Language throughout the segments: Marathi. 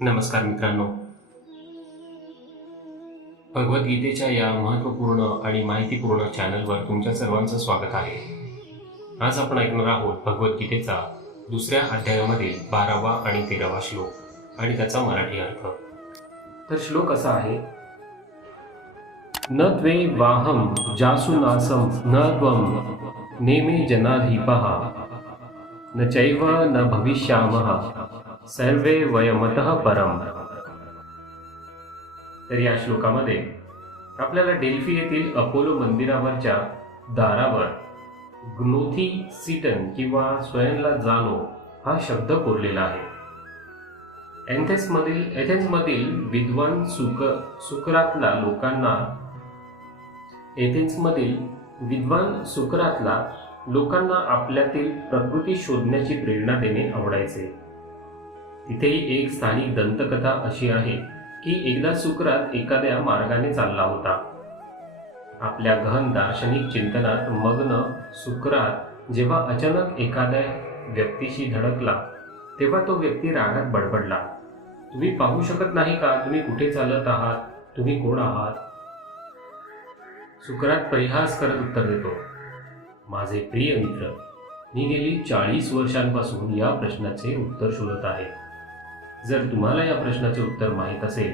नमस्कार मित्रांनो. भगवद्गीतेच्या या महत्त्वपूर्ण आणि माहितीपूर्ण चॅनलवर तुमच्या सर्वांचं स्वागत आहे. आज आपण ऐकणार आहोत भगवद्गीतेचा दुसऱ्या अध्यायामधील बारावा आणि तेरावा श्लोक आणि त्याचा मराठी अर्थ. तर श्लोक असा आहे. न त्वे वाहम जासु नासम न त्वम नेमे जनाधिपहा न चैव न भविष्यामहा सर्वे वयमतः परम. तर या श्लोकामध्ये आपल्याला डेल्फी येथील अपोलो मंदिरावरच्या दारावर ग्नोथी सीटन किंवा स्वयंला जाणो हा शब्द कोरलेला आहे. एथेन्समधील एथेन्समधील विद्वान सुक सुकरातला लोकांना एथेन्समधील विद्वान सुकरातला लोकांना आपल्यातील प्रकृती शोधण्याची प्रेरणा देणे आवडायचे. तिथेही एक स्थानिक दंतकथा अशी आहे की एकदा सुकरात एखाद्या मार्गाने चालला होता. आपल्या गहन दार्शनिक चिंतनात मग्न सुकरात जेव्हा अचानक एखाद्या व्यक्तीशी धडकला तेव्हा तो व्यक्ती रागात बडबडला. तुम्ही पाहू शकत नाही का? तुम्ही कुठे चालत आहात? तुम्ही कोण आहात? सुकरात परिहास करत उत्तर देतो माझे प्रिय मित्र मी गेली चाळीस वर्षांपासून या प्रश्नाचे उत्तर शोधत आहे. जर तुम्हाला या प्रश्नाचे उत्तर माहीत असेल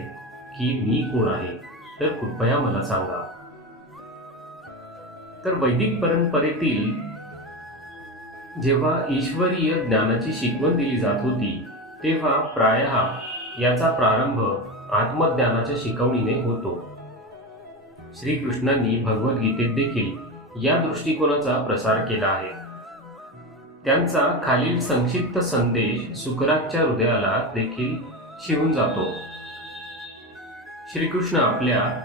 की मी कोण आहे तर कृपया मला सांगा. तर वैदिक परंपरेतील जेव्हा ईश्वरीय ज्ञानाची शिकवण दिली जात होती तेव्हा प्रायः याचा प्रारंभ आत्मज्ञानाच्या शिकवणीने होतो. श्रीकृष्णांनी भगवद्गीतेत देखील या दृष्टिकोनाचा प्रसार केला आहे. त्यांचा खालील संक्षिप्त संदेश सुकरातच्या हृदयाला देखील शिवून जातो. श्रीकृष्ण आपल्या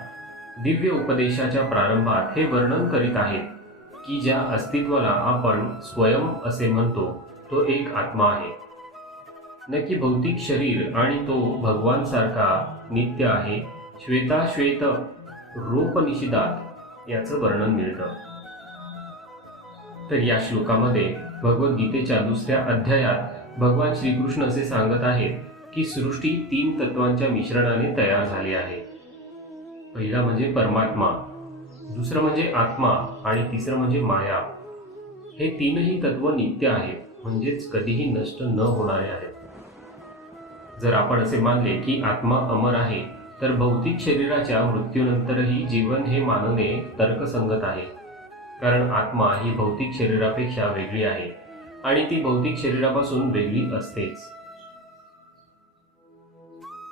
दिव्य उपदेशाच्या प्रारंभात हे वर्णन करीत आहेत की ज्या अस्तित्वाला आपण स्वयं असे म्हणतो तो एक आत्मा आहे. नक्की भौतिक शरीर आणि तो भगवानसारखा नित्य आहे श्वेताश्वेत रूपनिषिदात याचं वर्णन मिळतं. तर या श्लोकामध्ये भगवद्गीतेच्या दुसऱ्या अध्यायात भगवान श्रीकृष्ण असे सांगत आहेत की सृष्टी तीन तत्वांच्या मिश्रणाने तयार झाली आहे. पहिला म्हणजे परमात्मा दुसरं म्हणजे आत्मा आणि तिसरं म्हणजे माया. हे तीनही तत्व नित्य आहेत म्हणजेच कधीही नष्ट न होणारे आहेत. जर आपण असे मानले की आत्मा अमर आहे तर भौतिक शरीराच्या मृत्यूनंतरही जीवन हे मानणे तर्कसंगत आहे. कारण आत्मा ही भौतिक शरीरापेक्षा वेगळी आहे आणि ती भौतिक शरीरापासून वेगळी असतेच.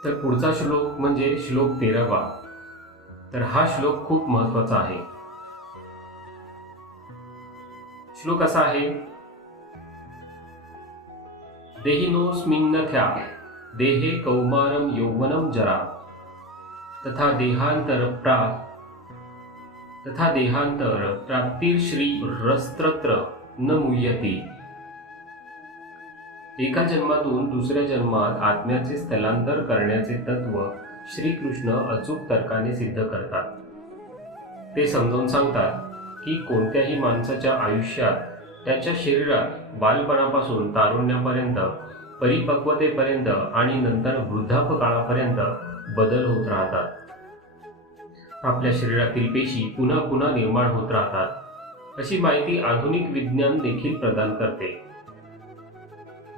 तर पुढचा श्लोक म्हणजे श्लोक तेरावा. तर हा श्लोक खूप महत्त्वाचा आहे. श्लोक असा आहे. देहिनोस्मिन्नथ्या देहे कौमारम यौवनम जरा तथा देहांतर प्राप्त तथा देहांतर प्राप्तिर्श्री रस्त्रत्र न मुह्यती. एका जन्मातून दुसऱ्या जन्मात आत्म्याचे स्थलांतर करण्याचे तत्व श्रीकृष्ण अचूक तर्काने सिद्ध करतात. ते समजावून सांगतात की कोणत्याही माणसाच्या आयुष्यात त्याच्या शरीरात बालपणापासून तारुण्यापर्यंत परिपक्वतेपर्यंत आणि नंतर वृद्धापकाळापर्यंत बदल होत राहतात. आपल्या शरीरातील पेशी पुन्हा पुन्हा निर्माण होत राहतात. अशी माहिती आधुनिक विज्ञान देखील प्रदान करते.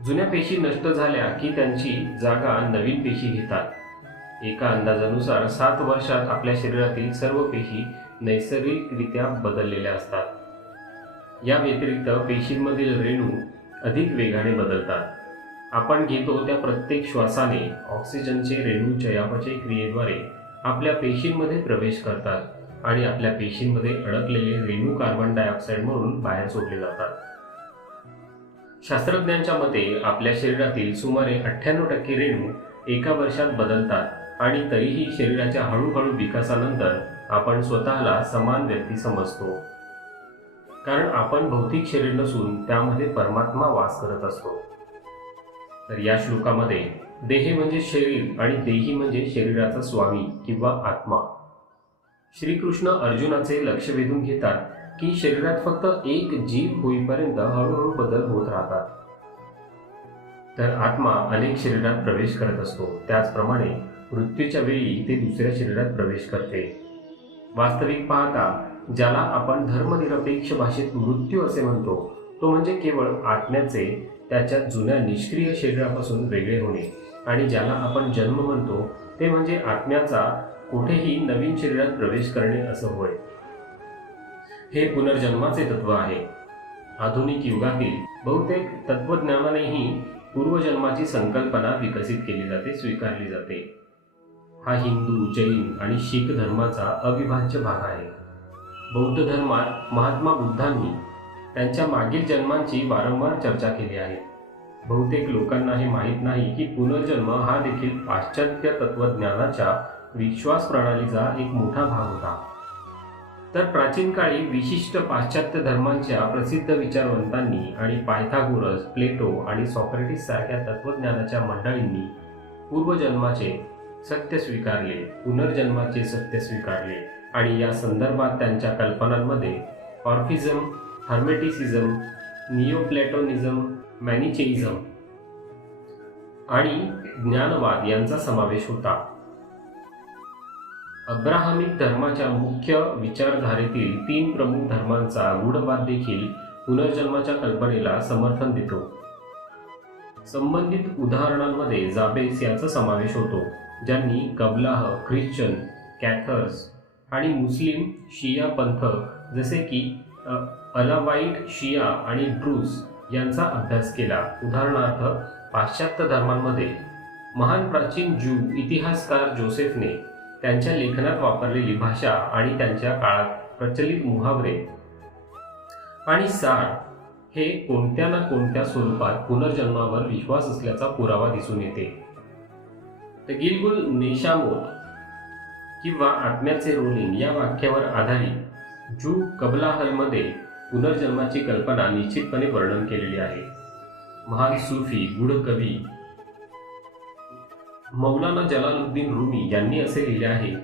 जुन्या पेशी नष्ट झाल्या की त्यांची जागा नवीन पेशी घेतात. एका अंदाजानुसार सात वर्षात आपल्या शरीरातील सर्व पेशी नैसर्गिकरित्या बदललेल्या असतात. या व्यतिरिक्त पेशींमधील रेणू अधिक वेगाने बदलतात. आपण घेतो त्या प्रत्येक श्वासाने ऑक्सिजनचे रेणू चयापचय क्रियेद्वारे आपल्या पेशींमध्ये प्रवेश करतात आणि आपल्या पेशींमध्ये अडकलेले रेणू कार्बन डायऑक्साईड म्हणून बाहेर सोडले जातात. शास्त्रज्ञांच्या मते आपल्या शरीरातील सुमारे अठ्ठ्याण्णव टक्के रेणू एका वर्षात बदलतात आणि तरीही शरीराच्या हळूहळू विकासानंतर आपण स्वतःला समान व्यक्ती समजतो. कारण आपण भौतिक शरीर नसून त्यामध्ये परमात्मा वास करत असतो. तर या श्लोकामध्ये देह म्हणजे शरीर आणि देही म्हणजे शरीराचा स्वामी किंवा आत्मा. श्रीकृष्ण अर्जुनाचे लक्ष वेधून घेतात की शरीरात फक्त एक जीव होईपर्यंत हळूहळू बदल होत राहतात. तर आत्मा अनेक शरीरात प्रवेश करत असतो. त्याचप्रमाणे मृत्यूच्या वेळी ते दुसऱ्या शरीरात प्रवेश करते. वास्तविक पाहता ज्याला आपण धर्मनिरपेक्ष भाषेत मृत्यू असे म्हणतो तो म्हणजे केवळ आत्म्याचे त्याच्या जुन्या निष्क्रिय शरीरापासून वेगळे होणे. आणि ज्याला आपण जन्म म्हणतो ते म्हणजे आत्म्याचा कुठेही नवीन शरीरात प्रवेश करणे असं होय. हे पुनर्जन्माचे तत्व आहे. आधुनिक युगातील बहुतेक तत्वज्ञानानेही पूर्वजन्माची संकल्पना विकसित केली जाते स्वीकारली जाते. हा हिंदू जैन आणि शीख धर्माचा अविभाज्य भाग आहे. बौद्ध धर्मात महात्मा बुद्धांनी त्यांच्या मागील जन्मांची वारंवार चर्चा केली आहे. बहुतेक लोकांना हे माहीत नाही की पुनर्जन्म हा देखील पाश्चात्य तत्वज्ञानाच्या विश्वास प्रणालीचा एक मोठा भाग होता. तर प्राचीन काळी विशिष्ट पाश्चात्य धर्मांच्या प्रसिद्ध विचारवंतांनी आणि पायथागोरस प्लेटो आणि सॉक्रेटिस सारख्या तत्वज्ञानाच्या मंडळींनी पूर्वजन्माचे सत्य स्वीकारले पुनर्जन्माचे सत्य स्वीकारले आणि या संदर्भात त्यांच्या कल्पनांमध्ये ऑर्फिझम हर्मेटिसिझम निओप्लॅटोनिझम मॅनिचेइझम आणि ज्ञानवाद यांचा समावेश होता. अब्राहमिक धर्माच्या मुख्य विचारधारेतील तीन प्रमुख धर्मांचा गूढवाद देखील पुनर्जन्माच्या कल्पनेला समर्थन देतो. संबंधित उदाहरणांमध्ये जाबेस यांचा समावेश होतो ज्यांनी कबलाह ख्रिश्चन कॅथर्स आणि मुस्लिम शिया पंथ जसे की अलावाईट शिया आणि ड्रूस यांचा अभ्यास केला. उदाहरणार्थ पाश्चात्य धर्मांमध्ये महान प्राचीन ज्यू इतिहासकार जोसेफने त्यांच्या लेखनात वापरलेली भाषा आणि त्यांच्या काळात प्रचलित मुहावरे आणि सार हे कोणत्या ना कोणत्या स्वरूपात पुनर्जन्मावर विश्वास असल्याचा पुरावा दिसून येते. तर गिलगुल नेशामोत किंवा आत्म्याचे रोलिंग या वाक्यावर आधारित जू कबलाहलमध्ये पुनर्जन्माची कल्पना निश्चितपणे वर्णन केलेली आहे. महान सूफी गुढ कवी मौलाना जलालुद्दीन रुमी यांनी असे लिहिले आहे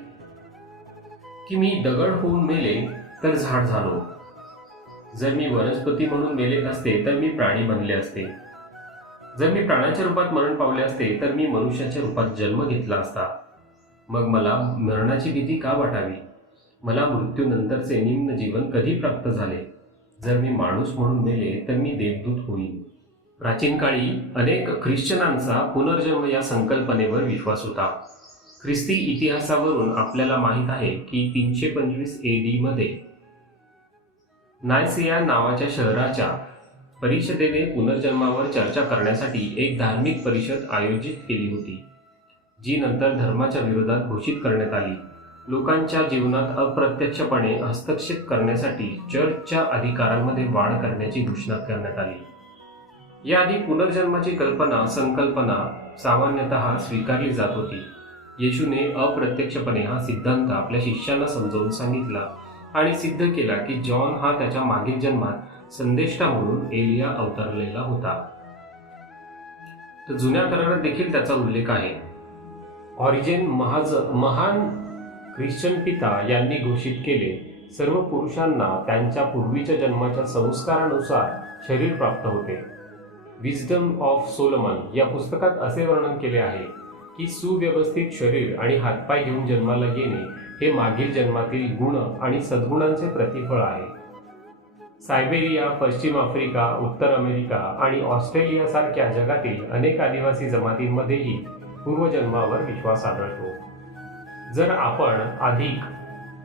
की मी दगड होऊन मेले तर झाड झालो. जर मी वनस्पती म्हणून मेले असते तर मी प्राणी बनले असते. जर मी प्राण्याच्या रूपात मरण पावले असते तर मी मनुष्याच्या रूपात जन्म घेतला असता. मग मला मरणाची भीती का वाटावी? मला मृत्यूनंतरचे निम्न जीवन कधी प्राप्त झाले? जर मी माणूस म्हणून मेले तर मी देवदूत होईन. प्राचीन काळी अनेक ख्रिश्चनांचा पुनर्जन्म या संकल्पनेवर विश्वास होता. ख्रिस्ती इतिहासावरून आपल्याला माहीत आहे की तीनशे पंचवीस ए डीमध्ये नायसिया नावाच्या शहराच्या परिषदेने पुनर्जन्मावर चर्चा करण्यासाठी एक धार्मिक परिषद आयोजित केली होती जी नंतर धर्माच्या विरोधात घोषित करण्यात आली. लोकांच्या जीवनात अप्रत्यक्षपणे हस्तक्षेप करण्यासाठी चर्चच्या अधिकारांमध्ये वाढ करण्याची घोषणा करण्यात आली. याआधी पुनर्जन्माची कल्पना संकल्पना सामान्यतः स्वीकारली जात होती. येशूने अप्रत्यक्षपणे हा सिद्धांत आपल्या शिष्यांना समजावून सांगितला आणि सिद्ध केला की जॉन हा त्याच्या मागील जन्मात संदेष्टा म्हणून एलिया अवतरलेला होता. तर जुन्या करारात देखील त्याचा उल्लेख आहे. ऑरिजिन महाज महान ख्रिश्चन पिता यांनी घोषित केले सर्व पुरुषांना त्यांच्या पूर्वीच्या जन्माच्या संस्कारानुसार शरीर प्राप्त होते. विजडम ऑफ सोलमन या पुस्तकात असे वर्णन केले आहे की सुव्यवस्थित शरीर आणि हातपाय घेऊन जन्माला येणे हे मागील जन्मातील गुण आणि सद्गुणांचे प्रतिफळ आहे. सायबेरिया पश्चिम आफ्रिका उत्तर अमेरिका आणि ऑस्ट्रेलियासारख्या जगातील अनेक आदिवासी जमातींमध्येही पूर्वजन्मावर विश्वास आढळतो. जर आपण अधिक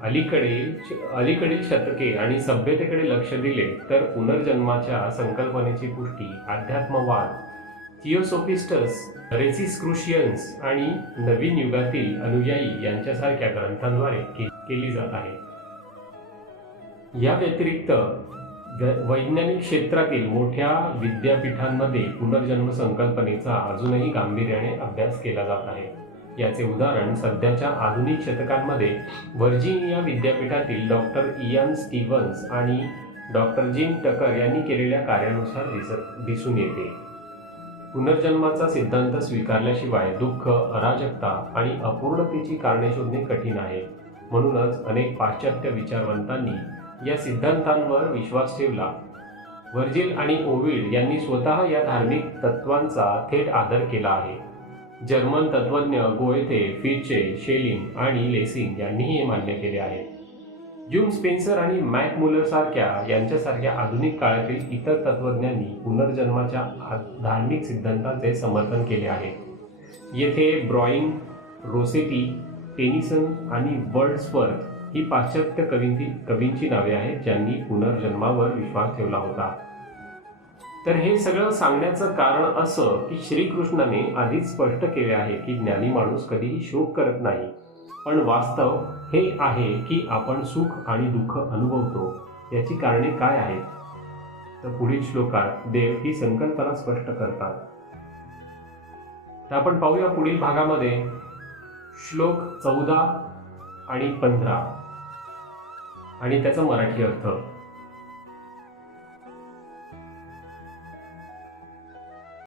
अलीकडील अलीकडील शतके आणि सभ्यतेकडे लक्ष दिले तर पुनर्जन्माच्या संकल्पनेची पुष्टी अध्यात्मवाद थिओसोफिस्टस रेसिस्क्रुशियन्स आणि नवीन युगातील अनुयायी यांच्यासारख्या ग्रंथांद्वारे के- केली जात आहे. या व्यतिरिक्त वैज्ञानिक क्षेत्रातील मोठ्या विद्यापीठांमध्ये पुनर्जन्म संकल्पनेचा अजूनही गांभीर्याने अभ्यास केला जात आहे. याचे उदाहरण सध्याच्या आधुनिक शतकांमध्ये व्हर्जिनिया विद्यापीठातील डॉक्टर इयान स्टीव्हन्स आणि डॉक्टर जिम टकर यांनी केलेल्या कार्यानुसार दिसत दिसून येते. पुनर्जन्माचा सिद्धांत स्वीकारल्याशिवाय दुःख अराजकता आणि अपूर्णतेची कारणे शोधणे कठीण आहे. म्हणूनच अनेक पाश्चात्य विचारवंतांनी या सिद्धांतांवर विश्वास ठेवला. व्हर्जिल आणि ओविड यांनी स्वतः या धार्मिक तत्वांचा थेट आदर केला आहे. जर्मन तत्वज्ञ गोएथे फिचे शेलिंग आणि लेसिंग यांनीही हे मान्य केले आहे. जूम स्पेन्सर आणि मॅक मुलर सारख्या यांच्यासारख्या आधुनिक काळातील इतर तत्वज्ञांनी पुनर्जन्माच्या धार्मिक सिद्धांताचे समर्थन केले आहे. येथे ब्रॉईंग रोसेटी टेनिसन आणि वर्ल्डस्वर्थ ही पाश्चात्य कवींची कवींची नावे आहेत ज्यांनी पुनर्जन्मावर विश्वास ठेवला होता. तर हे सगळं सांगण्याचं कारण असं की श्रीकृष्णाने आधीच स्पष्ट केले आहे की ज्ञानी माणूस कधीही शोक करत नाही. पण वास्तव हे आहे की आपण सुख आणि दुःख अनुभवतो. याची कारणे काय आहेत? तर पुढील श्लोकात देव ही संकल्पना स्पष्ट करतात. तर आपण पाहूया पुढील भागामध्ये. श्लोक चौदा आणि पंधरा. आणि त्याचा मराठी अर्थ.